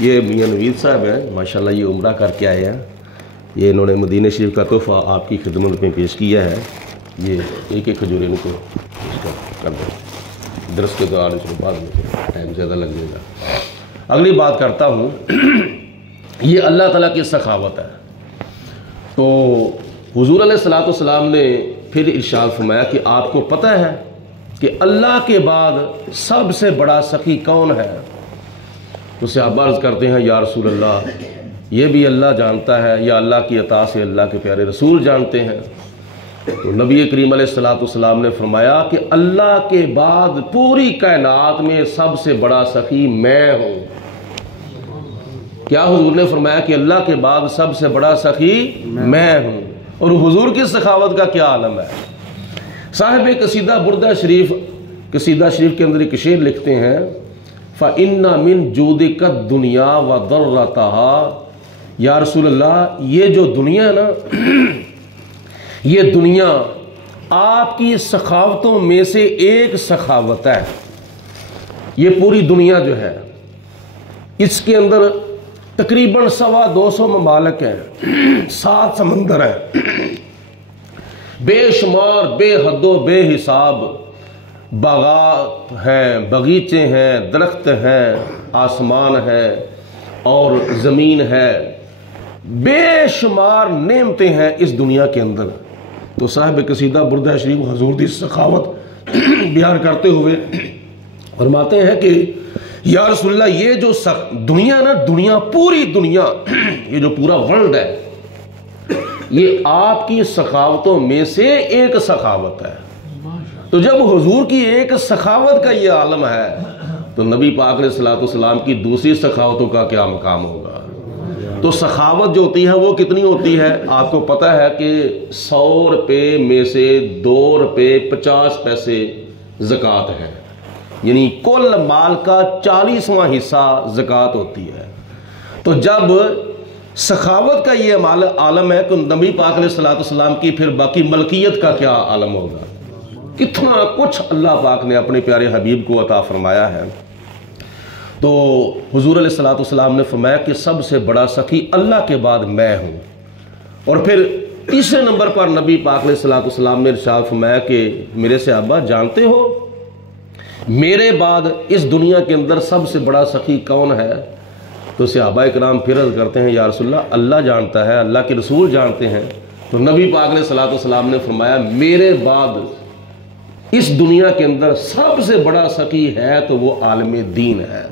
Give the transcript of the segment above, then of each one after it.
یہ میاں نوید صاحب ہیں ماشاءاللہ، یہ عمرہ کر کے آئے ہیں، یہ انہوں نے مدینہ شریف کا تحفہ آپ کی خدمت میں پیش کیا ہے۔ یہ ایک ایک کھجور ان کو کر دیں، درس کے دوران اس کے بعد میں ٹائم زیادہ لگ جائے گا۔ اگلی بات کرتا ہوں، یہ اللہ تعالیٰ کی سخاوت ہے۔ تو حضور علیہ الصلوۃ والسلام نے پھر ارشاد فرمایا کہ آپ کو پتہ ہے کہ اللہ کے بعد سب سے بڑا سخی کون ہے؟ تو صحابہ عرض کرتے ہیں یا رسول اللہ یہ بھی اللہ جانتا ہے یا اللہ کی عطا سے اللہ کے پیارے رسول جانتے ہیں؟ تو نبی کریم علیہ الصلوۃ والسلام نے فرمایا کہ اللہ کے بعد پوری کائنات میں سب سے بڑا سخی میں ہوں۔ کیا حضور نے فرمایا کہ اللہ کے بعد سب سے بڑا سخی میں ہوں؟ اور حضور کی سخاوت کا کیا عالم ہے۔ صاحب قصیدہ بردہ شریف، قصیدہ شریف کے اندر ایک شعر لکھتے ہیں، فَإِنَّ مِن جُودِكَ الدُّنْيَا وَضَرَّتَهَا، یا رسول اللہ یہ جو دنیا ہے نا، یہ دنیا آپ کی سخاوتوں میں سے ایک سخاوت ہے۔ یہ پوری دنیا جو ہے اس کے اندر تقریباً 250 ممالک ہیں، 7 سمندر ہیں، بے شمار بے حد و بے حساب باغات ہیں، باغیچے ہیں، درخت ہیں، آسمان ہے اور زمین ہے، بے شمار نعمتیں ہیں اس دنیا کے اندر۔ تو صاحب قصیدہ بردہ شریف حضور کی سخاوت بیان کرتے ہوئے فرماتے ہیں کہ یا رسول اللہ یہ جو دنیا نا، دنیا پوری دنیا، یہ جو پورا ورلڈ ہے، یہ آپ کی سخاوتوں میں سے ایک سخاوت ہے۔ تو جب حضور کی ایک سخاوت کا یہ عالم ہے تو نبی پاک علیہ الصلوۃ والسلام کی دوسری سخاوتوں کا کیا مقام ہوگا؟ تو سخاوت جو ہوتی ہے وہ کتنی ہوتی ہے؟ آپ کو پتہ ہے کہ 100 روپے میں سے 2 روپے 50 پیسے زکوٰۃ ہے، یعنی کل مال کا 40واں حصہ زکوٰۃ ہوتی ہے۔ تو جب سخاوت کا یہ عالم ہے تو نبی پاک علیہ الصلوۃ والسلام کی پھر باقی ملکیت کا کیا عالم ہوگا؟ کتنا کچھ اللہ پاک نے اپنے پیارے حبیب کو عطا فرمایا ہے۔ تو حضور علیہ الصلوۃ والسلام نے فرمایا کہ سب سے بڑا سخی اللہ کے بعد میں ہوں۔ اور پھر تیسرے نمبر پر نبی پاک علیہ الصلوۃ والسلام نے ارشاد فرمایا کہ میرے صحابہ جانتے ہو میرے بعد اس دنیا کے اندر سب سے بڑا سخی کون ہے؟ تو صحابہ کرام پھر عرض کرتے ہیں یا رسول اللہ اللہ جانتا ہے، اللہ کے رسول جانتے ہیں۔ تو نبی پاک علیہ الصلوۃ والسلام نے فرمایا میرے بعد اس دنیا کے اندر سب سے بڑا سخی ہے تو وہ عالم دین ہے۔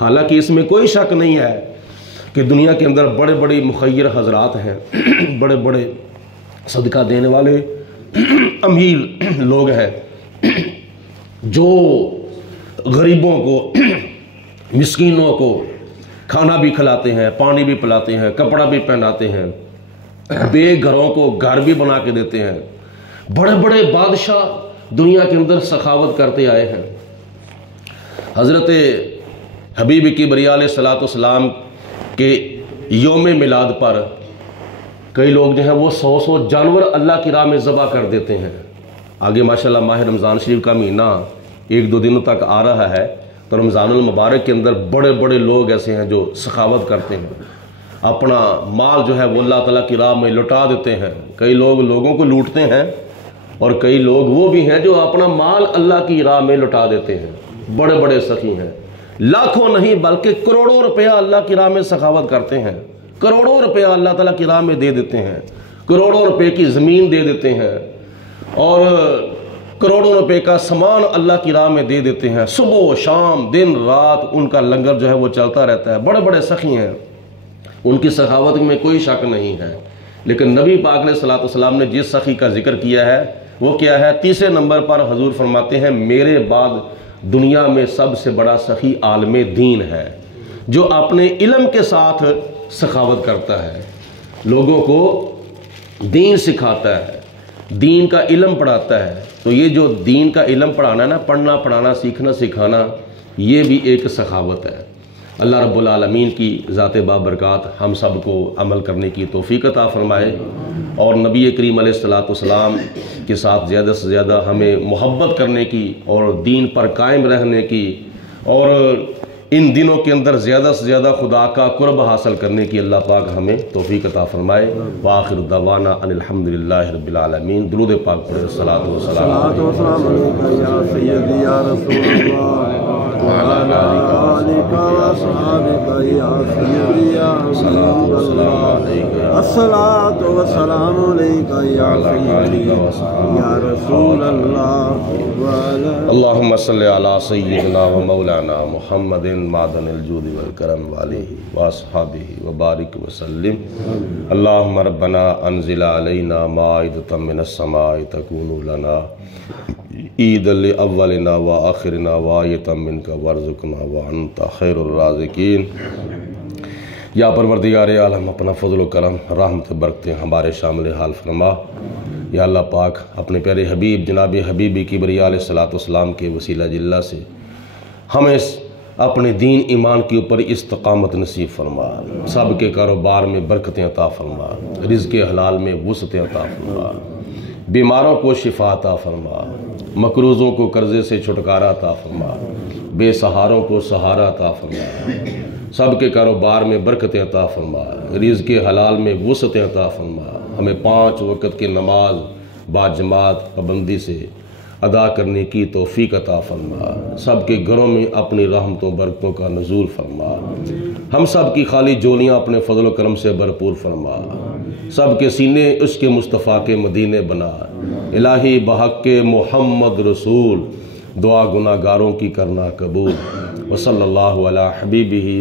حالانکہ اس میں کوئی شک نہیں ہے کہ دنیا کے اندر بڑے بڑے مخیر حضرات ہیں، بڑے بڑے صدقہ دینے والے امیر لوگ ہیں جو غریبوں کو، مسکینوں کو کھانا بھی کھلاتے ہیں، پانی بھی پلاتے ہیں، کپڑا بھی پہناتے ہیں، بے گھروں کو گھر بھی بنا کے دیتے ہیں۔ بڑے بڑے بادشاہ دنیا کے اندر سخاوت کرتے آئے ہیں۔ حضرت حبیب کی بریہ علیہ الصلوۃ والسلام کے یوم میلاد پر کئی لوگ جو ہیں وہ 100 جانور اللہ کی راہ میں ذبح کر دیتے ہیں۔ آگے ماشاءاللہ ماہ رمضان شریف کا مہینہ 1-2 دنوں تک آ رہا ہے، تو رمضان المبارک کے اندر بڑے بڑے لوگ ایسے ہیں جو سخاوت کرتے ہیں، اپنا مال جو ہے وہ اللہ تعالیٰ کی راہ میں لٹا دیتے ہیں۔ کئی لوگ لوگوں کو لوٹتے ہیں اور کئی لوگ وہ بھی ہیں جو اپنا مال اللہ کی راہ میں لٹا دیتے ہیں، بڑے بڑے سخی ہیں، لاکھوں نہیں بلکہ کروڑوں روپیہ اللہ کی راہ میں سخاوت کرتے ہیں، کروڑوں روپیہ اللہ تعالیٰ کی راہ میں دے دیتے ہیں، کروڑوں روپے کی زمین دے دیتے ہیں اور کروڑوں روپے کا سامان اللہ کی راہ میں دے دیتے ہیں، صبح و شام دن رات ان کا لنگر جو ہے وہ چلتا رہتا ہے۔ بڑے بڑے سخی ہیں، ان کی سخاوت میں کوئی شک نہیں ہے۔ لیکن نبی پاک علیہ الصلوۃ والسلام نے جس سخی کا ذکر کیا ہے وہ کیا ہے؟ تیسرے نمبر پر حضور فرماتے ہیں میرے بعد دنیا میں سب سے بڑا سخی عالم دین ہے، جو اپنے علم کے ساتھ سخاوت کرتا ہے، لوگوں کو دین سکھاتا ہے، دین کا علم پڑھاتا ہے۔ تو یہ جو دین کا علم پڑھانا ہے نا، پڑھنا پڑھانا سیکھنا سکھانا، یہ بھی ایک سخاوت ہے۔ اللہ رب العالمین کی ذات بابرکات ہم سب کو عمل کرنے کی توفیق عطا فرمائے اور نبی کریم علیہ الصلوۃ والسلام کے ساتھ زیادہ سے زیادہ ہمیں محبت کرنے کی اور دین پر قائم رہنے کی اور ان دنوں کے اندر زیادہ سے زیادہ خدا کا قرب حاصل کرنے کی اللہ پاک ہمیں توفیق عطا فرمائے۔ وآخر دعوانا ان الحمدللہ رب العالمین۔ درود پاک پڑھیں۔ الصلاۃ والسلام علیکہ یا سیدی یا رسول اللہ وعلی آلک واصحابک یا سیدی یا رسول اللہ۔ الصلاۃ والسلام علیکہ یا سیدی یا رسول اللہ وعلی اللہم صلی علی سیدنا و مولانا محمد معدن الجود والکرم وعلیہ واصحابہ وبارک وسلم۔ اللہم ربنا انزل علینا مائدۃ من السماء تکون لنا عید لأولنا وآخرنا وآیۃ منک وارزقنا وانت خیر الرازقین۔ یا پروردگار عالم اپنا فضل و کرم رحمت برکتیں ہمارے شامل حال فرما۔ یا اللہ پاک اپنے پیارے حبیب جناب حبیبی کبریا علیہ السلام کے وسیلہ جلہ سے ہمیں اپنے دین ایمان کے اوپر استقامت نصیب فرما۔ سب کے کاروبار میں برکتیں عطا فرما، رزق حلال میں وسعتیں عطا فرما، بیماروں کو شفا عطا فرما، مقروضوں کو قرضے سے چھٹکارا عطا فرما، بے سہاروں کو سہارا عطا فرما، سب کے کاروبار میں برکتیں عطا فرما، رزق حلال میں وسعتیں عطا فرما۔ ہمیں 5 وقت کی نماز با جماعت پابندی سے ادا کرنے کی توفیق عطا فرما۔ سب کے گھروں میں اپنی رحمتوں برکتوں کا نزول فرما۔ ہم سب کی خالی جولیاں اپنے فضل و کرم سے بھرپور فرما۔ سب کے سینے عشق مصطفیٰ کے مدینے بنا۔ الہی بحق محمد رسول دعا گناہ گاروں کی کرنا قبول۔ وصلی اللہ علی حبیبہ